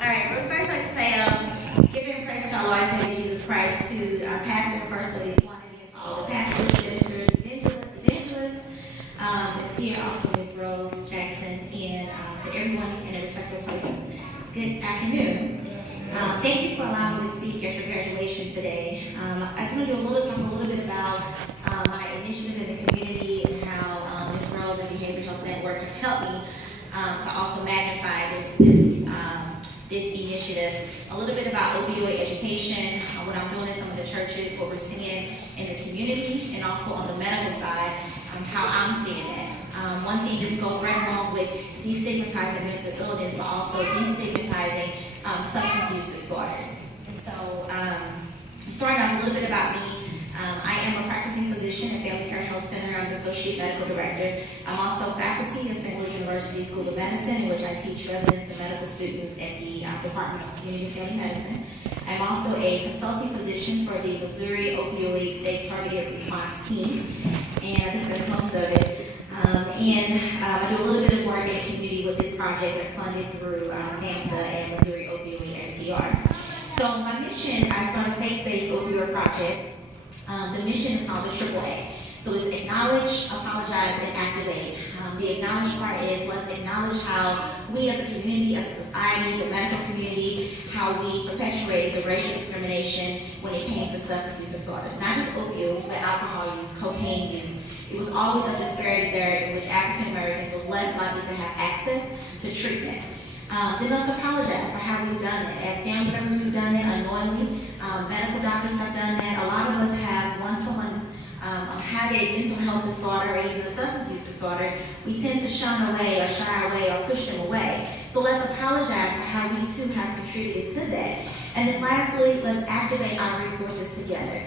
All right, well, first I'd like to say, giving praise to our Lord and Savior Jesus Christ, to our pastor and first lady, and to all the pastors, ministers, evangelists, that's here, also Ms. Rose Jackson, and to everyone in their respective places. Good afternoon. Thank you for allowing me to speak at your graduation today. I just want to talk a little bit about my initiative in the community and how Ms. Rose and Behavioral Health Network have helped me to also magnify this initiative. A little bit about opioid education, what I'm doing in some of the churches, what we're seeing in the community, and also on the medical side, how I'm seeing it. One thing, this goes right along with destigmatizing mental illness, but also destigmatizing substance use disorders. And so, starting off a little bit about me, I am a practicing physician at Family Care Health Center. I'm the Associate Medical Director. I'm also faculty at St. Louis University School of Medicine, in which I teach residents and medical students in the Department of Community and Family Medicine. I'm also a consulting physician for the Missouri Opioid State Targeted Response Team, and I think that's most of it. I do a little bit of work in the community with this project that's funded through SAMHSA and Missouri Opioid STR. So my mission, I started a faith-based opioid project. The mission is called the AAA. So it's acknowledge, apologize, and activate. The acknowledge part is let's acknowledge how we as a community, as a society, the medical community, how we perpetuated the racial discrimination when it came to substance use disorders. Not just opioids, but alcohol use, cocaine use. It was always a disparity there in which African Americans was less likely to have access to treatment. Then let's apologize for how we've done it. As family members, we've done it unknowingly. Medical doctors have done that. A lot of us have, once someone's have a mental health disorder or even a substance use disorder, we tend to shun away or shy away or push them away. So let's apologize for how we too have contributed to that. And then lastly, let's activate our resources together.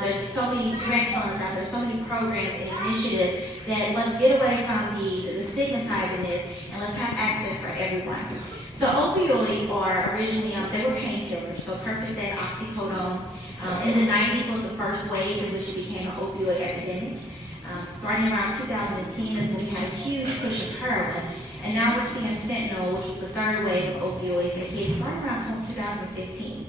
There's so many grant funds out there, so many programs and initiatives that let's get away from the stigmatizing this and let's have access for everyone. So opioids are originally, they were painkillers, so Percocet, oxycodone. In the 90s was the first wave in which it became an opioid epidemic. Starting around 2010 is when we had a huge push of heroin. And now we're seeing fentanyl, which is the third wave of opioids that hit starting around 2015.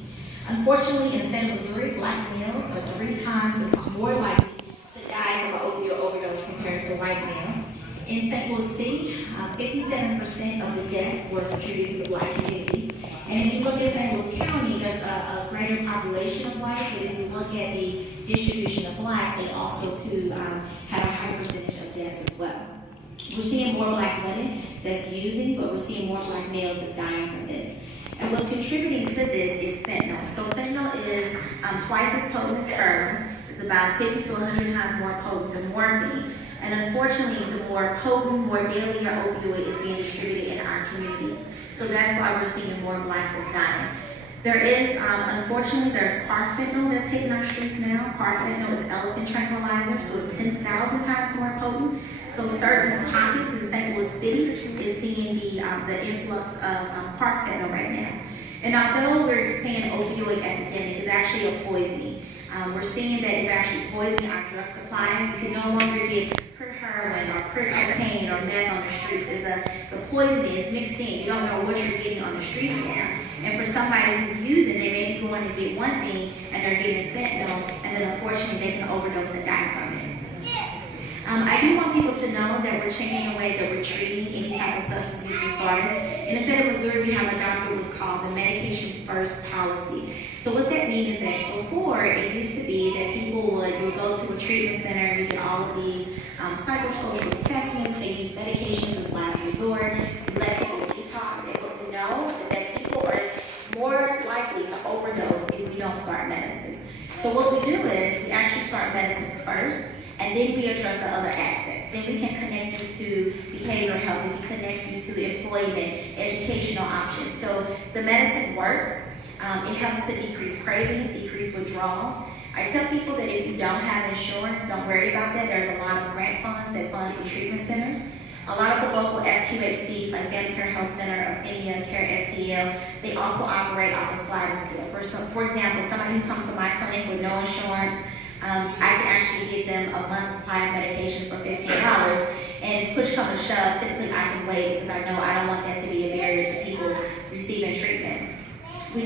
Unfortunately, in the state of Missouri, black males are 3 times more likely to die from an opioid overdose compared to a white male. In St. Louis City, 57% of the deaths were attributed to the black community. And if you look at St. Louis County, there's a greater population of whites, but if you look at the distribution of blacks, they also too have a high percentage of deaths as well. We're seeing more black women that's using, but we're seeing more black males that's dying from this. And what's contributing to this is fentanyl. So fentanyl is twice as potent as heroin. It's about 50 to 100 times more potent than morphine. And unfortunately, the more potent, more deadlier opioid is being distributed in our communities. So that's why we're seeing more blacks that's dying. There is, unfortunately, there's carfentanil that's hitting our streets now. Carfentanil is elephant tranquilizer, so it's 10,000 times more potent. So certain pockets in St. Louis City is seeing the influx of carfentanil right now. And although we're seeing opioid epidemic, it's actually a poisoning. We're seeing that it's actually poisoning our drug supply. You can no longer get heroin or cocaine or meth on the streets. It's a poisoning. It's mixed in. You don't know what you're getting on the streets now. And for somebody who's using, they may be going to get one thing and they're getting fentanyl, and then unfortunately they can overdose and die from it. I do want people to know that we're changing the way that we're treating any type of substance use disorder. In the state of Missouri, we have a document what's called the Medication First Policy. So what that means is that before, it used to be that people would go to a treatment center, you get all of these psychosocial assessments, they use medications as last resort, let people detox, and what we know is that people are more likely to overdose if we don't start medicines. So what we do is we actually start medicines first, and then we address the other aspects. Then we can connect you to behavioral health, we can connect you to employment, educational options. So the medicine works. It helps to decrease cravings, decrease withdrawals. I tell people that if you don't have insurance, don't worry about that. There's a lot of grant funds that fund the treatment centers. A lot of the local FQHCs like Family Care Health Center, Affinia, Care STL, they also operate off a sliding scale. For example, somebody who comes to my clinic with no insurance, I can actually give them a month's supply of medications for $15. And push come to shove, typically I can wait because I know I don't want that to be a barrier to people receiving treatment.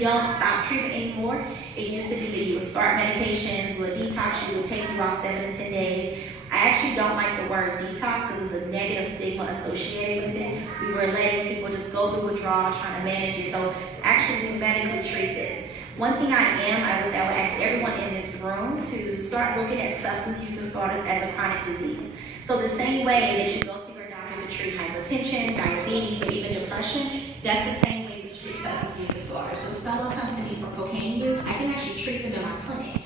don't stop treatment anymore. It used to be that you would start medications, would detox you, would take you off 7 to 10 days. I actually don't like the word detox because there's a negative stigma associated with it. We were letting people just go through withdrawal, trying to manage it. So actually, we medically treat this. One thing I would ask everyone in this room to start looking at substance use disorders as a chronic disease. So the same way that you go to your doctor to treat hypertension, diabetes, or even depression, that's the same way to treat substance use disorders. So if someone comes to me for cocaine use, I can actually treat them in my clinic.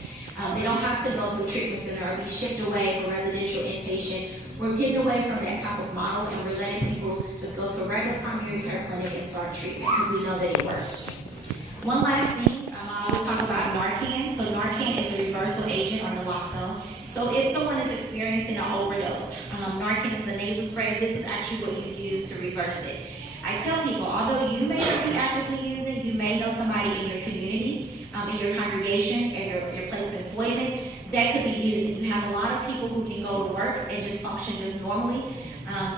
They don't have to go to a treatment center or be shipped away for residential inpatient. We're getting away from that type of model, and we're letting people just go to a regular primary care clinic and start treatment because we know that it works. One last thing, I always talk about Narcan. So Narcan is a reversal agent or naloxone. So if someone is experiencing an overdose, Narcan is a nasal spray. This is actually what you use to reverse it. I tell people, although you may not be actively using, you may know somebody in your community, in your congregation, in your place of employment, that could be used. You have a lot of people who can go to work and just function just normally.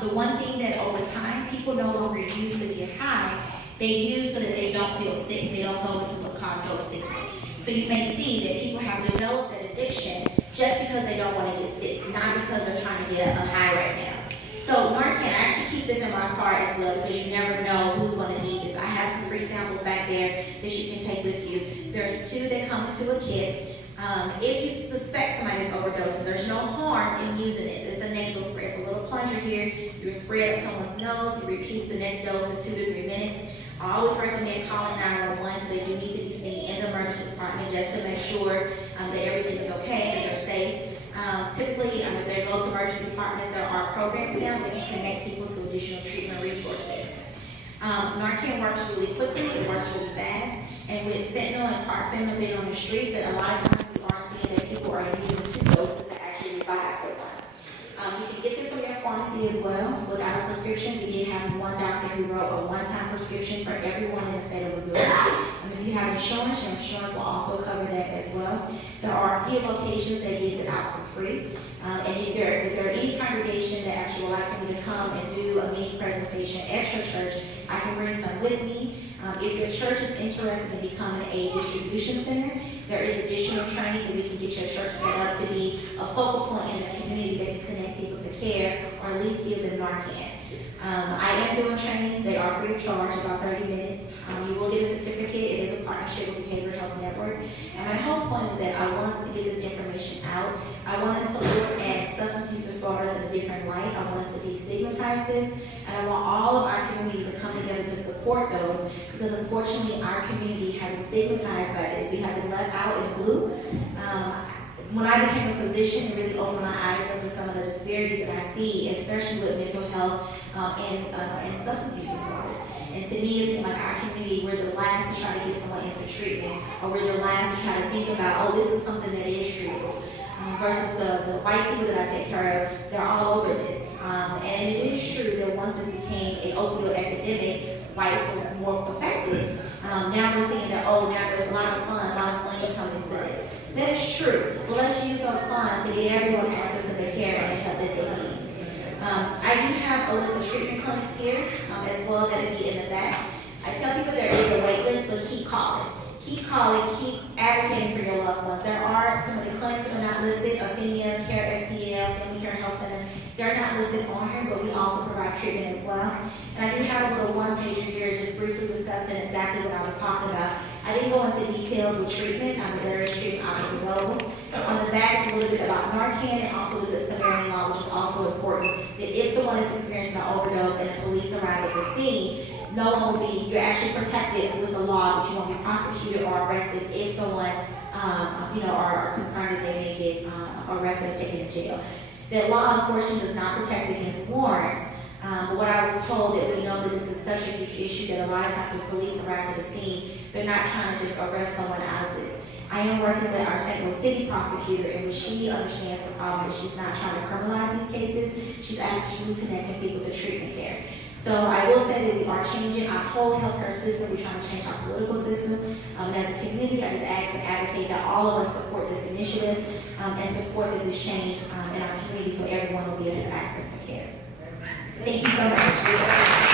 The one thing that over time, people no longer use to get high, they use so that they don't feel sick. They don't go into what's called dope sickness. So you may see that people have developed an addiction just because they don't want to get sick, not because they're trying to get a high right now. So Narcan, I actually keep this in my car as well because you never know who's going to need this. I have some free samples back there that you can take with you. There's 2 that come into a kit. If you suspect somebody's overdosing, there's no harm in using this. It's a nasal spray. It's a little plunger here. You spray it up someone's nose. You repeat the next dose in 2 to 3 minutes. I always recommend calling 911 because they do need to be seen in the emergency department just to make sure that everything is okay and they're safe. Typically, if they go to emergency departments, there are programs now that can connect people to additional treatment resources. Narcan works really quickly, it works really fast, and with fentanyl and carfentanil being on the streets, that a lot of times we are seeing that people are using 2 doses to actually revive someone. You can get this from your pharmacy as well without a prescription. We did have one doctor who wrote a one-time prescription for everyone in the state of Missouri. If you have insurance, your insurance will also cover that as well. There are a few locations that gives it out for free. And if there are any congregation that actually would like me to come and do a mini presentation at your church, I can bring some with me. If your church is interested in becoming a distribution center, there is additional training that we can get your church set up to be a focal point in the community that can connect people to care or at least give them Narcan. I am doing trainings. They are free of charge, about 30 minutes. You will get a certificate. It is a partnership with Behavioral Health Network. And my whole point is that I want to get this information out. I want us to look at substance use disorders in a different light. I want us to destigmatize this. And I want all of our community to come together to support those because unfortunately our community has been stigmatized by this. We have been left out in blue. When I became a physician, it really opened my eyes up to some of the disparities that I see, especially with mental health and substance use disorders. And to me, it seems like our community, we're the last to try to get someone into treatment, or we're the last to try to think about, oh, this is something that is treatable. Versus the white people that I take care of, they're all over this. And it is true that once this became an opioid epidemic, whites were more affected. Now we're seeing that, oh, now there's a lot of funds, a lot of money coming into this. That is true. Well, let's use those funds to get everyone access to the care and the help that they need. I do have a list of treatment clinics here as well that will be in the back. I tell people there is a wait list, but keep calling. Keep calling, keep advocating for your loved ones. There are some of the clinics that are not listed, Athenia, Care STL, Family Care Health Center. They're not listed on here, but we also provide treatment as well. And I do have a little one-pager here just briefly discussing exactly what I was talking about. I didn't go into details with treatment. There is treatment options available. On the back, it's a little bit about Narcan and also the Good Samaritan law, which is also important. That if someone is experiencing an overdose and the police arrive at the scene, no one will be, you're actually protected with the law that you won't be prosecuted or arrested if someone, are concerned that they may get arrested and taken to jail. That law, unfortunately, does not protect against warrants. But what I was told, that we know that this is such a huge issue that a lot of times when police arrive to the scene, they're not trying to just arrest someone out of this. I am working with our St. Louis City prosecutor, and when she understands the problem, that she's not trying to criminalize these cases, she's actually connecting people to treatment care. So I will say that we are changing our whole healthcare system. We're trying to change our political system. And as a community, I just ask and advocate that all of us support this initiative and support that this change in our community so everyone will be able to have access to care. Thank you so much.